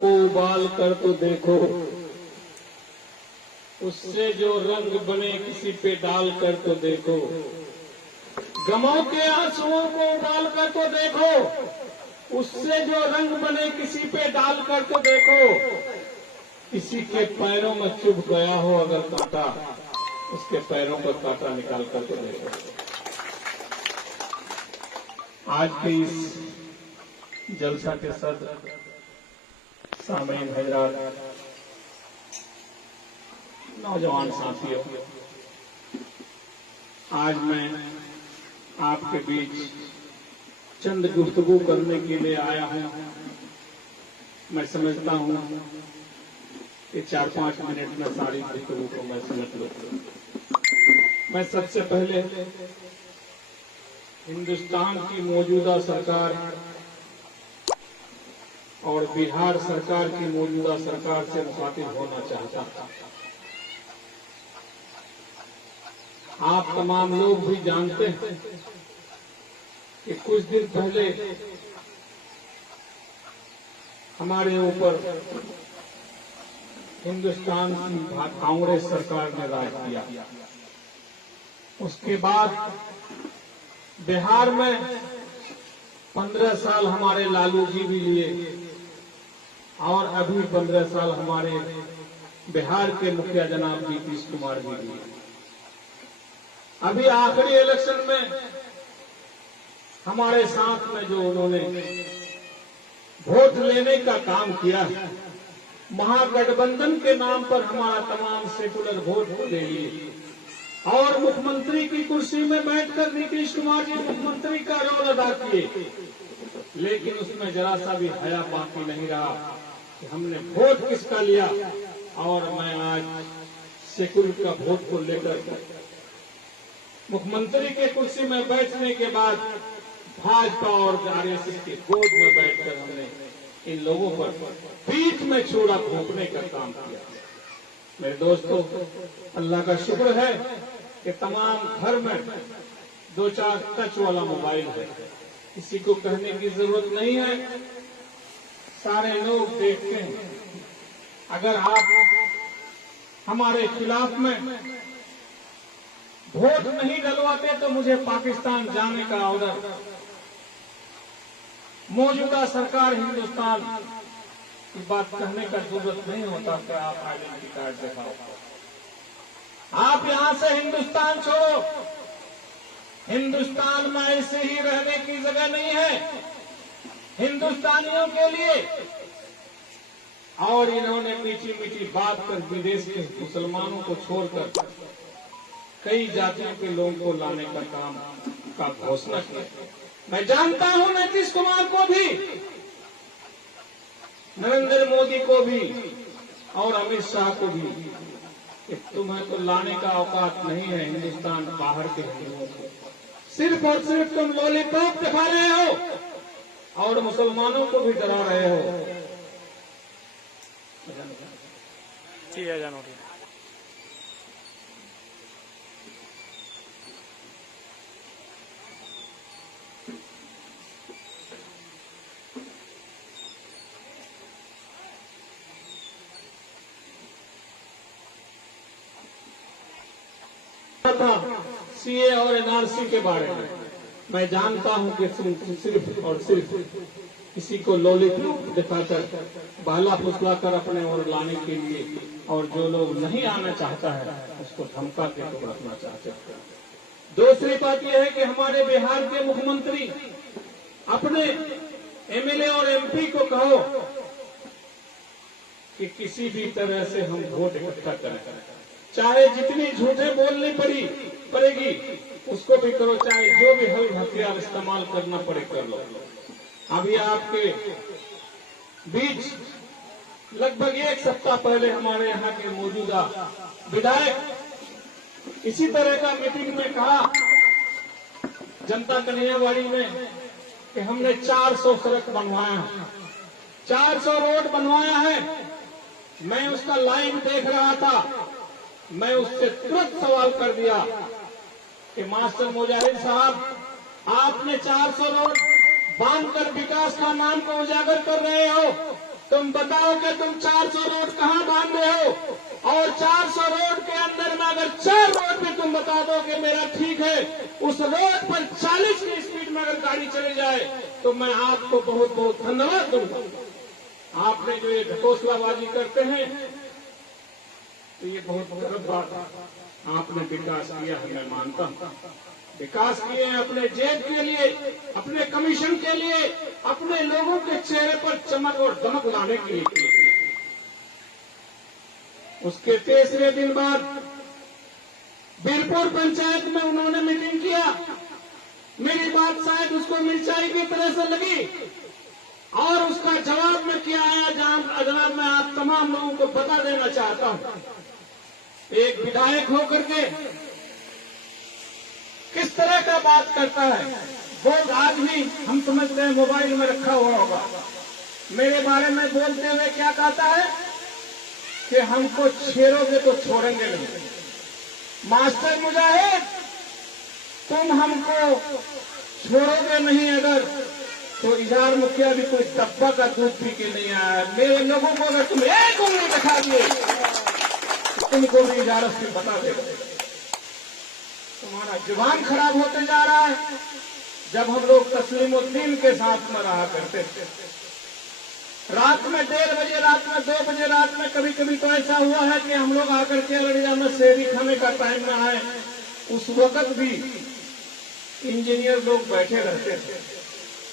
को उबाल कर तो देखो, उससे जो रंग बने किसी पे डाल कर तो देखो। गमों के आंसुओं को उबाल कर तो देखो, उससे जो रंग बने किसी पे डाल कर तो देखो। किसी के पैरों में चुभ गया हो अगर कांटा, उसके पैरों पर कांटा निकाल कर तो देखो। आज के इस जलसा के सत्र सामीन हजरात, नौजवान साथियों, आज मैं आपके बीच चंद गुफ्तगू करने के लिए आया हूं। मैं समझता हूं कि 4-5 मिनट में सारी गुफ्तगू को मैं समेट लूं। मैं सबसे पहले हिंदुस्तान की मौजूदा सरकार और बिहार सरकार की मौजूदा सरकार से मुखातिब होना चाहता था। आप तमाम लोग भी जानते हैं कि कुछ दिन पहले हमारे ऊपर हिंदुस्तान की कांग्रेस सरकार ने राज किया। उसके बाद बिहार में 15 साल हमारे लालू जी भी लिए और अभी 15 साल हमारे बिहार के मुखिया जनाब नीतीश कुमार भी लिए। अभी आखिरी इलेक्शन में हमारे साथ में जो उन्होंने वोट लेने का काम किया, महागठबंधन के नाम पर हमारा तमाम सेकुलर वोट को ले लिए और मुख्यमंत्री की कुर्सी में बैठकर नीतीश कुमार जी मुख्यमंत्री का रोल अदा किए। लेकिन उसमें जरा सा भी हया बाकी नहीं रहा कि हमने वोट किसका लिया। और मैं आज सेकुलर का वोट को लेकर मुख्यमंत्री के कुर्सी में बैठने के बाद भाजपा और आरएसएस के गोद में बैठकर हमने इन लोगों पर पीठ में छुरा घोंपने का काम किया। मेरे दोस्तों, अल्लाह का शुक्र है कि तमाम घर में 2-4 टच वाला मोबाइल है, किसी को कहने की जरूरत नहीं है, सारे लोग देखते हैं। अगर आप हमारे खिलाफ में वोट नहीं डलवाते तो मुझे पाकिस्तान जाने का ऑर्डर मौजूदा सरकार हिंदुस्तान की बात कहने का जरूरत नहीं होता कि आप आइडेंटिटी कार्ड दिखाओ। आप यहां से हिंदुस्तान छोड़ो। हिंदुस्तान में ऐसे ही रहने की जगह नहीं है हिंदुस्तानियों के लिए। और इन्होंने मीठी मीठी बात कर विदेश के मुसलमानों को छोड़कर कई जातियों के लोगों को लाने का काम का घोषणा किया। मैं जानता हूं नीतीश कुमार को भी, नरेंद्र मोदी को भी और अमित शाह को भी कि तुम्हें तो लाने का औकात नहीं है हिंदुस्तान बाहर के हिंदुओं को। सिर्फ और सिर्फ तुम लॉलीपॉप दिखा रहे हो और मुसलमानों को भी डरा रहे हो। सीए और एनआरसी के बारे में मैं जानता हूं कि सिर्फ और सिर्फ किसी को लॉलीपॉप दिखाकर बहला फुसलाकर अपने ओर लाने के लिए और जो लोग नहीं आना चाहता है उसको धमका के रखना चाहते हैं। दूसरी बात यह है कि हमारे बिहार के मुख्यमंत्री अपने एमएलए और एमपी को कहो कि किसी भी तरह से हम वोट इकट्ठा करें, चाहे जितनी झूठे बोलनी पड़ेगी उसको भी करो, चाहे जो भी हल हथियार इस्तेमाल करना पड़े कर लो। अभी आपके बीच लगभग 1 सप्ताह पहले हमारे यहाँ के मौजूदा विधायक इसी तरह का मीटिंग में कहा जनता कन्हैयावाड़ी में कि हमने 400 सड़क बनवाया है, 400 रोड बनवाया है। मैं उसका लाइन देख रहा था, मैं उससे तुरंत सवाल कर दिया कि मास्टर मुजाहिद साहब, आपने 400 रोड बांधकर विकास का नाम को उजागर कर रहे हो, तुम बताओ कि तुम 400 रोड कहाँ बांध रहे हो, और 400 रोड के अंदर में अगर 4 रोड पे तुम बता दो कि मेरा ठीक है, उस रोड पर 40 की स्पीड में अगर गाड़ी चली जाए तो मैं आपको बहुत बहुत धन्यवाद दूंगा। आपने जो ये घोषणाबाजी करते हैं तो ये बहुत गलत बात है। आपने विकास किया है, मैं मानता हूं, विकास किए हैं अपने जेब के लिए, अपने कमीशन के लिए, अपने लोगों के चेहरे पर चमक और दमक लाने के लिए। उसके तीसरे दिन बाद बीरपुर पंचायत में उन्होंने मीटिंग किया। मेरी बात शायद उसको मिर्चाई की तरह से लगी, और उसका जवाब में क्या आया जनाब, मैं आप तमाम लोगों को बता देना चाहता हूं। एक विधायक होकर के किस तरह का बात करता है, वो आदमी हम समझते हैं मोबाइल में रखा हुआ होगा। मेरे बारे में बोलते हुए क्या कहता है कि हमको छेड़ोगे तो छोड़ेंगे नहीं। मास्टर मुजाहिद, तुम हमको छोड़ोगे नहीं अगर, तो इजहार मुखिया भी कोई डब्बा का दूध पी के नहीं आया। मेरे लोगों को अगर तुम एक उंगली दिखा दिए तो तुमको भी इजाजत से बता देगा। तुम्हारा जुबान खराब होते जा रहा है। जब हम लोग तस्लीमुद्दीन के साथ में रहा करते थे, रात में 1:30 बजे, रात में 2 बजे, रात में कभी कभी तो ऐसा हुआ है कि हम लोग आकर के अररिया में शहरी खाने का टाइम में आए, उस वक्त भी इंजीनियर लोग बैठे रहते थे।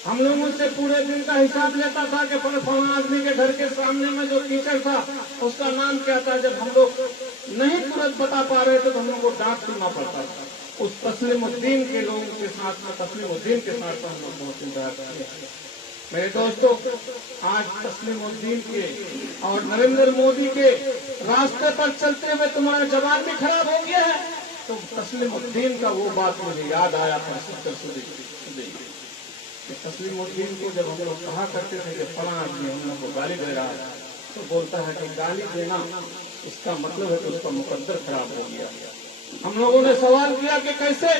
हम लोग उनसे पूरे दिन का हिसाब लेता था कि फलाना आदमी के घर के सामने में जो कीचड़ था उसका नाम क्या था। जब हम लोग नहीं तुरंत बता पा रहे थे तो हम लोग को डांट सुनना पड़ता था। उस तस्लीमुद्दीन के लोगों के साथ में, तस्लीमुद्दीन के साथ हम लोग बहुत इंतजार किए। मेरे दोस्तों, आज तस्लीमुद्दीन के और नरेंद्र मोदी के रास्ते पर चलते हुए तुम्हारा जवान भी खराब हो गया है। तो तस्लीमुद्दीन का वो बात मुझे याद आया था। तस्लीमुद्दीन को जब हम लोग कहा करते थे कि फला आदमी हम लोग को गाली दे रहा है, तो बोलता है कि गाली देना इसका मतलब है कि उसका मुकद्दर खराब हो गया। हम लोगों ने सवाल किया कि कैसे,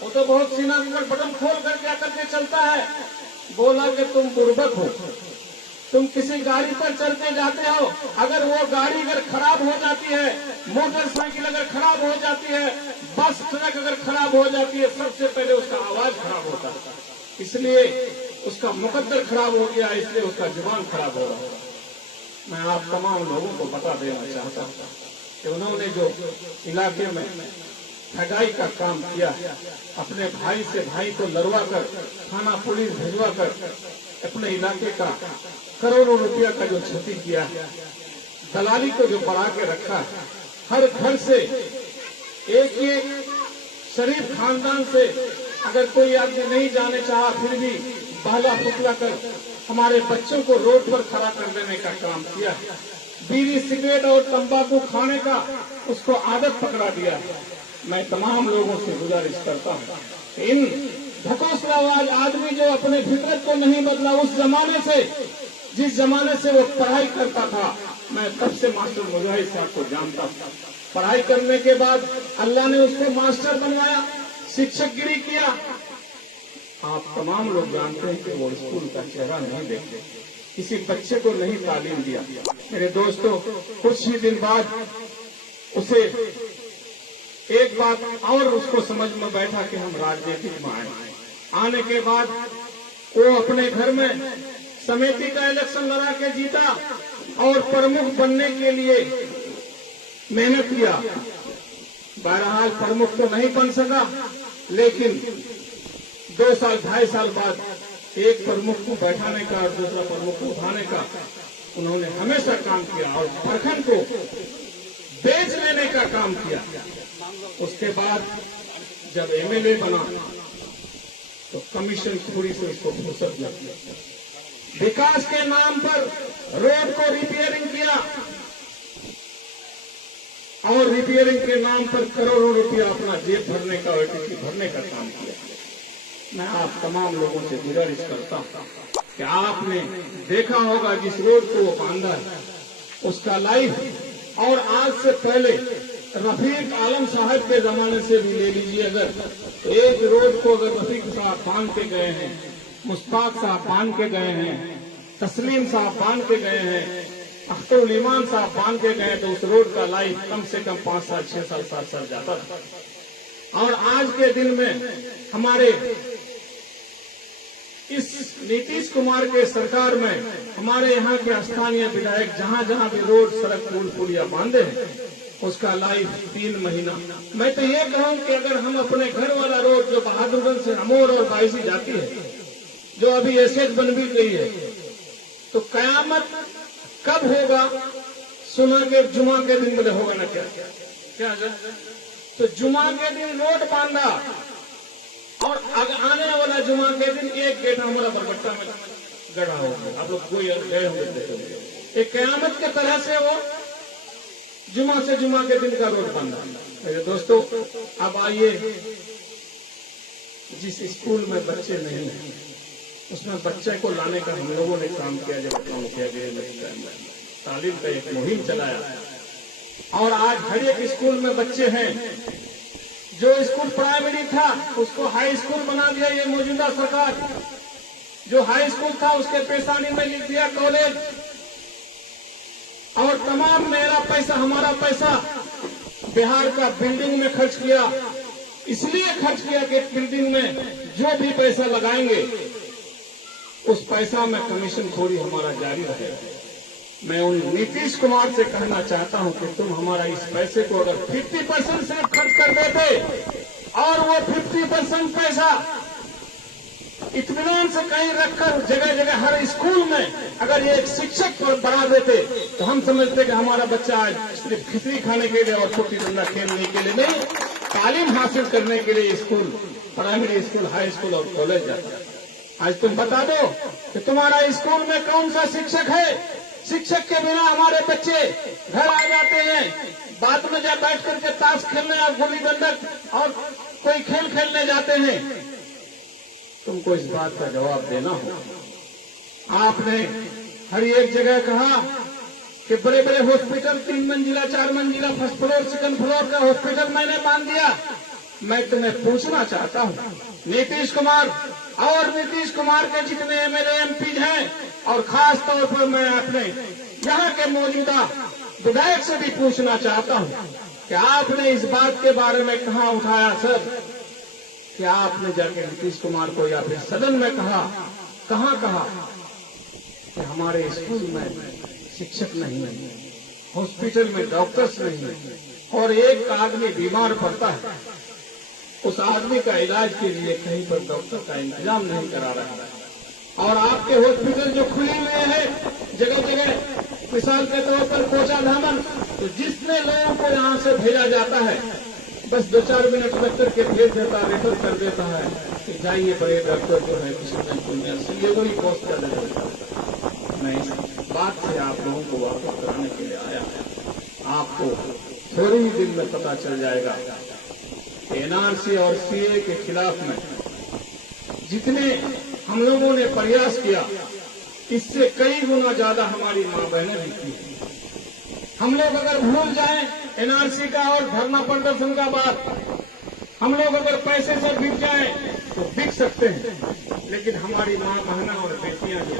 वो तो बहुत सीना पर बटन खोल कर क्या करके चलता है। बोला कि तुम बुर्बक हो, तुम किसी गाड़ी पर चलते जाते हो, अगर वो गाड़ी अगर खराब हो जाती है, मोटरसाइकिल अगर खराब हो जाती है, बस ट्रक अगर खराब हो जाती है, सबसे पहले उसका आवाज खराब होता है। इसलिए उसका मुकद्दर खराब हो गया, इसलिए उसका जुबान खराब हो रहा है। मैं आप तमाम लोगों को बता देना चाहता हूँ कि उन्होंने जो इलाके में ठगाई का काम किया, अपने भाई से भाई को लड़वा कर, थाना पुलिस भिजवा कर अपने इलाके का करोड़ों रुपया का जो क्षति किया, दलाली को जो बढ़ा के रखा, हर घर से एक शरीफ खानदान से अगर कोई आदमी नहीं जाने चाहा, फिर भी बहला फुसला कर हमारे बच्चों को रोड पर खड़ा कर देने का काम किया। बीड़ी सिगरेट और तंबाकू खाने का उसको आदत पकड़ा दिया। मैं तमाम लोगों से गुजारिश करता हूँ, इन ढकोसलाबाज आदमी जो अपने फितरत को नहीं बदला, उस जमाने से, जिस जमाने से वो पढ़ाई करता था, मैं तब से मास्टर मुजाहिद साहब को जानता हूँ। पढ़ाई करने के बाद अल्लाह ने उसको मास्टर बनवाया, शिक्षकगिरी किया। आप तमाम लोग जानते हैं कि वो स्कूल का चेहरा नहीं देखते, किसी बच्चे को नहीं तालीम दिया। मेरे दोस्तों, कुछ ही दिन बाद उसे एक बात और उसको समझ में बैठा कि हम राजनीतिक में आए। आने के बाद वो अपने घर में समिति का इलेक्शन लड़ा के जीता और प्रमुख बनने के लिए मेहनत किया। बहरहाल प्रमुख तो नहीं बन सका, लेकिन 2 साल 2.5 साल बाद एक प्रमुख को बैठाने का और दूसरा प्रमुख को उठाने का उन्होंने हमेशा काम किया और प्रखंड को बेच लेने का काम किया। उसके बाद जब एमएलए बना तो कमीशन खोरी से उसको फुर्सत लगी। विकास के नाम पर रोड को रिपेयरिंग किया और रिपेयरिंग के नाम पर करोड़ों रुपया अपना जेब भरने का और किसी भरने का काम किया। मैं आप तमाम लोगों से गुजारिश करता हूँ कि आपने देखा होगा जिस रोड को वो बांधा है उसका लाइफ, और आज से पहले रफीक आलम साहब के जमाने से भी ले लीजिए, अगर एक रोड को अगर रफीक साहब बांध के गए हैं, मुश्ताक साहब बांध के गए हैं, तस्लीम साहब बांध के गए हैं, अख्तरुल ईमान साहब बांध के गए, तो उस रोड का लाइफ कम से कम 5 साल 6 साल 7 साल जाता था। और आज के दिन में हमारे इस नीतीश कुमार के सरकार में हमारे यहाँ के स्थानीय विधायक जहाँ जहाँ भी रोड सड़क पुल पुलिया बांधे हैं, उसका लाइफ 3 महीना। मैं तो ये कहूँ कि अगर हम अपने घर वाला रोड जो बहादुरगंज से अमोर और बायसी जाती है, जो अभी एसेज बन भी गई है, तो कयामत कब होगा? सुना के जुमा के दिन बोले होगा ना, क्या तो जुमा के दिन रोड बांधा और आने वाला जुमा के दिन एक गेट हमारा बरबट्टा में गड़ा होगा। आप लोग कोई गए होंगे, एक कयामत के तरह से वो जुमा से जुमा के दिन का रोड बांधा। मेरे दोस्तों, अब आइए, जिस स्कूल में बच्चे नहीं हैं उसमें बच्चे को लाने का हम लोगों ने काम किया। जब काम किया गया तालीम का एक मुहिम चलाया और आज हर एक स्कूल में बच्चे हैं। जो स्कूल प्राइमरी था उसको हाई स्कूल बना दिया ये मौजूदा सरकार। जो हाई स्कूल था उसके पेशानी में लिख दिया कॉलेज। और तमाम मेरा पैसा हमारा पैसा बिहार का बिल्डिंग में खर्च किया। इसलिए खर्च किया कि बिल्डिंग में जो भी पैसा लगाएंगे उस पैसा में कमीशन खोरी हमारा जारी रहे। मैं उन नीतीश कुमार से कहना चाहता हूं कि तुम हमारा इस पैसे को अगर 50% सिर्फ खर्च कर देते और वो 50% पैसा इत्मीनान से कहीं रखकर जगह जगह हर स्कूल में अगर ये एक शिक्षक पर बढ़ा देते तो हम समझते कि हमारा बच्चा आज सिर्फ खिचड़ी खाने के लिए और छोटी डंडा खेलने के लिए नहीं, तालीम हासिल करने के लिए school, primary school, high school और कॉलेज जाता है। आज तुम बता दो कि तुम्हारा स्कूल में कौन सा शिक्षक है? शिक्षक के बिना हमारे बच्चे घर आ जाते हैं, बाद में जब बैठ करके ताश खेलने और गुल्ली डंडक और कोई खेल खेलने जाते हैं। तुमको इस बात का जवाब देना हो। आपने हर एक जगह कहा कि बड़े बड़े हॉस्पिटल 3 मंजिला 4 मंजिला फर्स्ट फ्लोर सेकंड फ्लोर का हॉस्पिटल मैंने मान दिया। मैं तुम्हें पूछना चाहता हूँ नीतीश कुमार और नीतीश कुमार के जितने एमएलए एमपी हैं और खास तौर पर मैं अपने यहाँ के मौजूदा विधायक से भी पूछना चाहता हूँ कि आपने इस बात के बारे में कहाँ उठाया सर? क्या आपने जाके नीतीश कुमार को या फिर सदन में कहाँ कहा कि हमारे स्कूल में शिक्षक नहीं है, हॉस्पिटल में डॉक्टर्स नहीं है और एक आदमी बीमार पड़ता है, उस आदमी का इलाज के लिए कहीं पर डॉक्टर का इंतजाम नहीं करा रहा है। और आपके हॉस्पिटल जो खुले हुए हैं जगह जगह, मिसाल के तौर पर कोचा धामन, तो जिसने लोगों को यहाँ से भेजा जाता है बस 2-4 मिनट में करके भेज देता, रेफर कर देता है कि जाइए बड़े डॉक्टर जो है किशनगंज से ये वही पोस्ट कर देता है। मैं इस बात से आप लोगों को वापस कराने के लिए आया। आपको थोड़े ही दिन में पता चल जाएगा एनआरसी और सीए के खिलाफ में जितने हम लोगों ने प्रयास किया, इससे कई गुना ज्यादा हमारी माँ बहनें भी की। हम लोग अगर भूल जाएं एनआरसी का और धरना प्रदर्शन का बात, हम लोग अगर पैसे से बिक जाएं तो बिक सकते हैं, लेकिन हमारी माँ बहना और बेटियां जो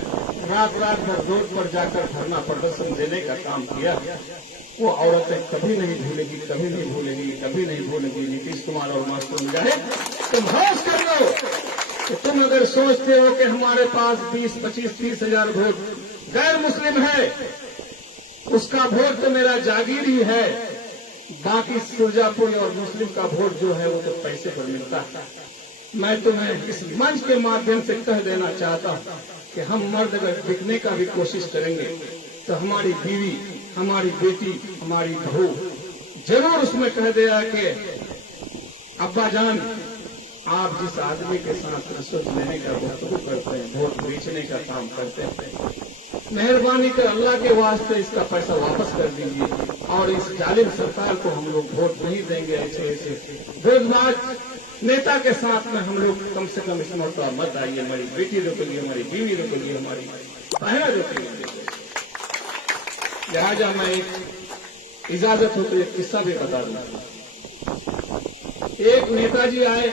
रात रात भर रोड पर जाकर धरना प्रदर्शन देने का काम किया, वो औरतें कभी नहीं भूलेगी, कभी नहीं भूलेगी, कभी नहीं भूलेगी। नीतीश कुमार और मास्टर मुजाहिद, तुम होश कर लो कि तुम अगर सोचते हो कि हमारे पास 20, 25, 30 हजार वोट गैर मुस्लिम है, उसका वोट तो मेरा जागीर ही है, बाकी सुरजापुर और मुस्लिम का वोट जो है वो तो पैसे पर मिलता है। मैं तुम्हें इस मंच के माध्यम से कह देना चाहता हूँ कि हम मर्द अगर बिकने का भी कोशिश करेंगे तो हमारी बीवी, हमारी बेटी, हमारी बहू जरूर उसमें कह देगा कि अब्बा जान आप जिस आदमी के साथ रिश्वत लेने का गुफ्तगू करते हैं, वोट बेचने का काम करते हैं, मेहरबानी कर अल्लाह के वास्ते इसका पैसा वापस कर दीजिए और इस जालिम सरकार को हम लोग वोट नहीं देंगे। ऐसे ऐसे धोखबाज नेता के साथ में हम लोग कम से कम इस मौका मत आइए। हमारी बेटी रोकेगी, हमारी बीवी रोकेगी, हमारी बहना रोकेगी। लिहाजा मैं एक इजाजत हो तो एक किस्सा भी बता दूं। एक नेताजी आए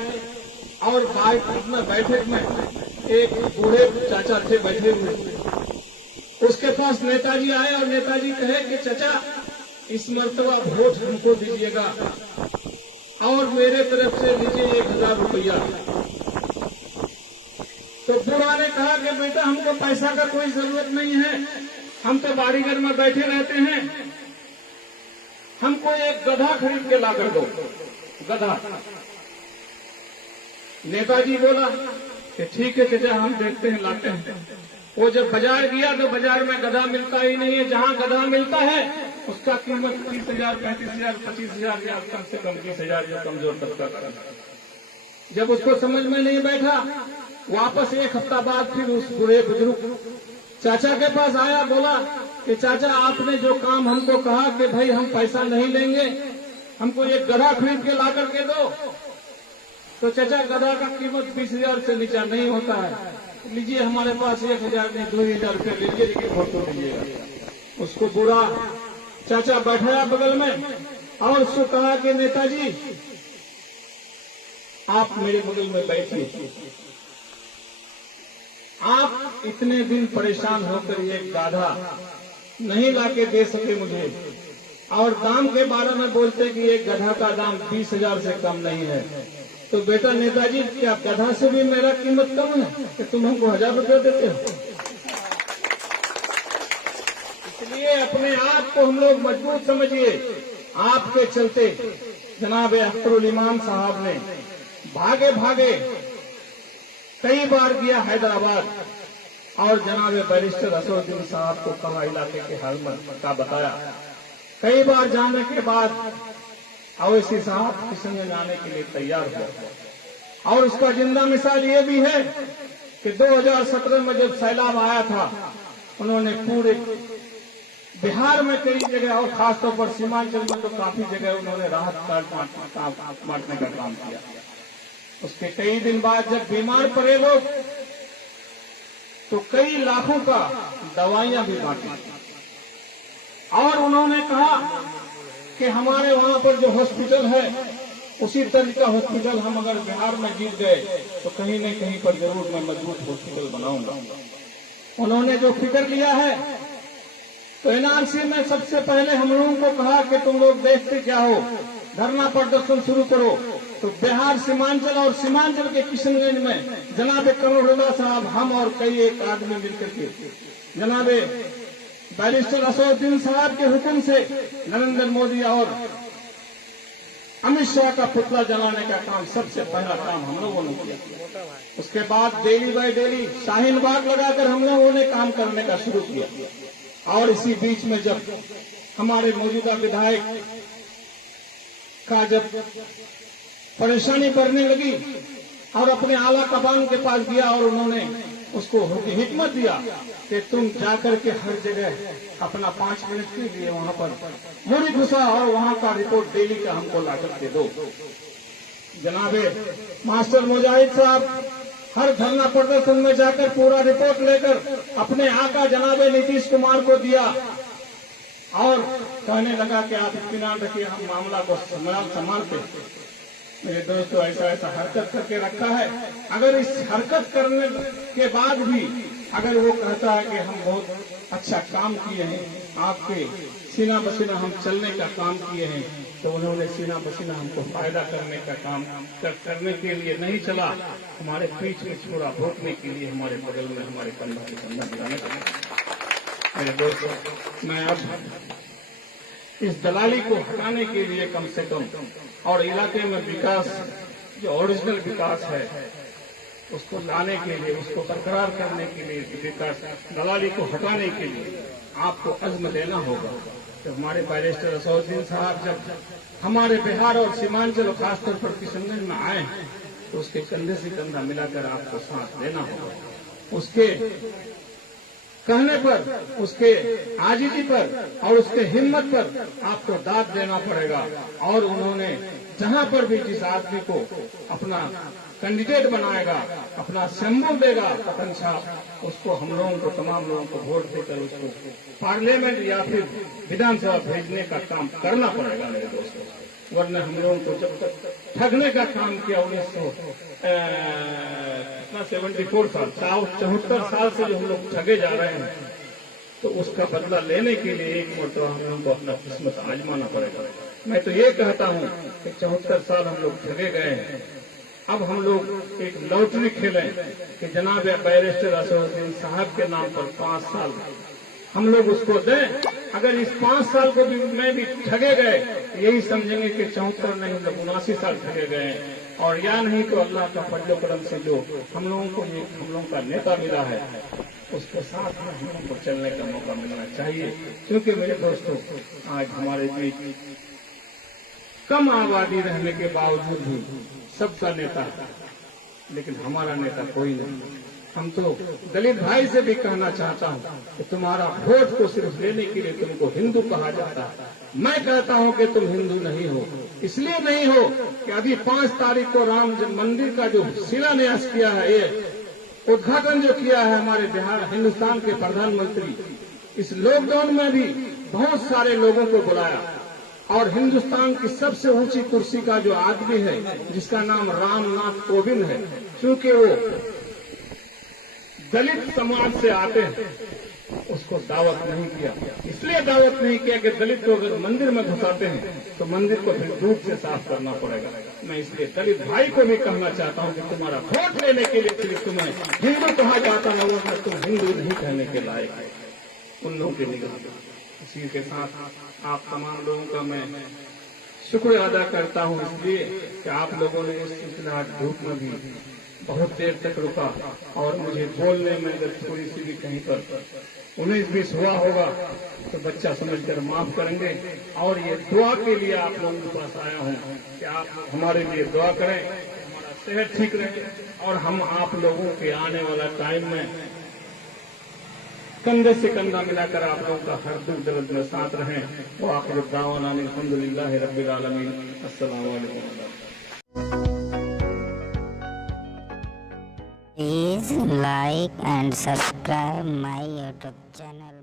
और अपना बैठक में एक बूढ़े चाचा थे बैठे हुए, पास नेताजी आए और नेताजी कहे कि चचा इस मर्तबा वोट हमको दीजिएगा और मेरे तरफ से लीजिए 1000 रुपया। तो बुढ़ा ने कहा कि बेटा हमको पैसा का कोई जरूरत नहीं है, हम तो बाड़ीगर में बैठे रहते हैं, हमको एक गधा खरीद के ला कर दो। गधा। नेताजी बोला कि ठीक है चचा हम देखते हैं लाते हैं। वो जब बाजार गया तो बाजार में गधा मिलता ही नहीं है। जहाँ गधा मिलता है उसका कीमत 30,000, 35,000, 25,000 या कम से कम 20,000 जो कमजोर तबका का। जब उसको समझ में नहीं बैठा, वापस एक हफ्ता बाद फिर उस बूढ़े बुजुर्ग चाचा के पास आया, बोला कि चाचा आपने जो काम हमको कहा कि भाई हम पैसा नहीं लेंगे, हमको एक गधा खरीद के ला करके दो। तो चाचा गधा का कीमत 20,000 से नीचा नहीं होता है, लीजिए हमारे पास 1,000 नहीं 2,000 रुपये लीजिए, लेकिन फोटो दीजिएगा। उसको बुरा चाचा बैठाया बगल में और उसको कहा कि नेताजी आप मेरे बगल में बैठिए, आप इतने दिन परेशान होकर ये गाधा नहीं लाके दे सके मुझे, और दाम के बारे में बोलते कि एक गधा का दाम 20,000 से कम नहीं है। तो बेटा नेताजी क्या गधा से भी मेरा कीमत कम है कि तुम हमको 1000 रुपये देते हो? इसलिए अपने आप को हम लोग मजबूत समझिए। आपके चलते जनाब अख्तरुल इमाम साहब ने भागे भागे कई बार गया हैदराबाद और जनाब बैरिस्टर असदुद्दीन साहब को कहा इलाके के हाल का बताया। कई बार जाने के बाद अवैसी साहब किशनगंज आने के लिए तैयार हुआ। और उसका जिंदा मिसाल ये भी है कि 2017 में जब सैलाब आया था, उन्होंने पूरे बिहार में कई जगह और खासतौर पर सीमांचल में तो काफी जगह उन्होंने राहत कार्ड बांटने का काम किया। उसके कई दिन बाद जब बीमार पड़े लोग तो कई लाखों का दवाइयां भी बांटी और उन्होंने कहा कि हमारे वहां पर जो हॉस्पिटल है उसी तरह का हॉस्पिटल हम अगर बिहार में जीत गए तो कहीं न कहीं पर जरूर मैं मजबूत हॉस्पिटल बनाऊंगा। उन्होंने जो फिक्र लिया है तो एनआरसी में सबसे पहले हम लोगों को कहा कि तुम लोग देखते क्या हो, धरना प्रदर्शन शुरू करो। तो बिहार सीमांचल और सीमांचल के किशनगंज में जनाब कमरुल्लाह साहब, हम और कई एक आदमी मिलकर के जनाब बैरिस्टर असदुद्दीन साहब के हुक्म से नरेंद्र मोदी और अमित शाह का पुतला जलाने का काम सबसे पहला काम हम लोगों ने किया। उसके बाद daily by daily Shaheen Bagh लगाकर हम लोगों ने काम करने का शुरू किया। और इसी बीच में जब हमारे मौजूदा विधायक का जब परेशानी बढ़ने लगी और अपने आला कमान के पास गया और उन्होंने उसको हिकमत दिया कि तुम जाकर के हर जगह अपना 5 मिनट के लिए वहां पर मुड़ी घुसा और वहां का रिपोर्ट डेली का हमको ला करके दो। जनाबे मास्टर मुजाहिद साहब हर धरना प्रदर्शन में जाकर पूरा रिपोर्ट लेकर अपने आका जनाबे नीतीश कुमार को दिया और कहने लगा कि आप इत्मीनान रखिए, हम मामला को संभालते। मेरे दोस्तों ऐसा ऐसा हरकत करके रखा है। अगर इस हरकत करने के बाद भी अगर वो कहता है कि हम बहुत अच्छा काम किए हैं, आपके सीना बसीना हम चलने का काम किए हैं, तो उन्होंने सीना बसीना हमको फायदा करने का काम करने के लिए नहीं चला, हमारे पीठ में छोड़ा भोंकने के लिए, हमारे बगल में हमारे कंधा से कंधा मिलाने का। मेरे दोस्तों मैं अब इस दलाली को हटाने के लिए कम से कम और इलाके में विकास जो ओरिजिनल विकास है उसको लाने के लिए, उसको बरकरार करने के लिए, विकास दलाली को हटाने के लिए आपको अज़्म लेना होगा। तो हमारे बैरिस्टर असदुद्दीन साहब जब हमारे बिहार और सीमांचल और खासतौर पर किशनगंज में आए तो उसके कंधे से कंधा मिलाकर आपको साथ देना होगा। उसके कहने पर, उसके आजिजी पर और उसके हिम्मत पर आपको दाद देना पड़ेगा। और उन्होंने जहां पर भी जिस आदमी को अपना कैंडिडेट बनाएगा, अपना सिंबल देगा पतन छाप, उसको हम लोगों को, तमाम लोगों को वोट देकर उसको पार्लियामेंट या फिर विधानसभा भेजने का काम करना पड़ेगा मेरे दोस्तों। वरना हम लोगों को जब तक ठगने का काम किया 74 साल 74 साल से जो हम लोग ठगे जा रहे हैं, तो उसका बदला लेने के लिए एक मरतबा हम लोगों को अपना किस्मत आजमाना पड़ेगा। मैं तो ये कहता हूँ कि 74 साल हम लोग ठगे गए हैं। अब हम लोग एक लॉटरी खेलें कि जनाब बैरिस्टर असदुद्दीन साहब के नाम पर 5 साल हम लोग उसको दें। अगर इस 5 साल को भी में भी ठगे गए, यही समझेंगे कि 74 नहीं, 79 साल ठगे गए हैं। और या नहीं तो अल्लाह का फजल करम से जो हम लोगों को हम लोगों का नेता मिला है, उसके साथ में हम लोगों को चलने का मौका मिलना चाहिए। क्योंकि मेरे दोस्तों, आज हमारे बीच कम आबादी रहने के बावजूद भी सबका नेता है, लेकिन हमारा नेता कोई नहीं। हम तो दलित भाई से भी कहना चाहता हूँ कि तुम्हारा वोट को सिर्फ लेने के लिए तुमको हिंदू कहा जाता है। मैं कहता हूँ कि तुम हिंदू नहीं हो। इसलिए नहीं हो कि अभी 5 तारीख को राम मंदिर का जो शिलान्यास किया है, ये उद्घाटन जो किया है हमारे बिहार हिंदुस्तान के प्रधानमंत्री, इस लॉकडाउन में भी बहुत सारे लोगों को बुलाया और हिंदुस्तान की सबसे ऊंची कुर्सी का जो आदमी है, जिसका नाम रामनाथ कोविंद है, क्योंकि वो दलित समाज से आते हैं, उसको दावत नहीं किया। इसलिए दावत नहीं किया कि दलित को अगर मंदिर में घुसाते हैं तो मंदिर को फिर दूध से साफ करना पड़ेगा। मैं इसलिए दलित भाई को भी कहना चाहता हूं कि तुम्हारा वोट लेने के लिए सिर्फ तुम्हें हिंदू कहा जाता है, वरना तुम हिंदू नहीं कहने के लायक है उन लोगों के निगाह में। इसी के साथ आप तमाम लोगों का मैं शुक्र अदा करता हूं, इसलिए कि आप लोगों ने इस सिलसिला धूप में भी बहुत देर तक रुका और मुझे बोलने में अगर थोड़ी सी भी कहीं पर 19-20 हुआ होगा तो बच्चा समझकर माफ करेंगे। और ये दुआ के लिए आप लोगों के पास आया हूं कि आप हमारे लिए दुआ करें, हमारा सेहत ठीक रहे और हम आप लोगों के आने वाला टाइम में कंधे से कंधा मिलाकर आप लोगों का हर दुख दर्द में साथ रहें। वो आखिर दावाना अल्हम्दुलिल्लाह रब्बिल आलमीन। अस्सलाम वालेकुम। Please like and subscribe my YouTube channel.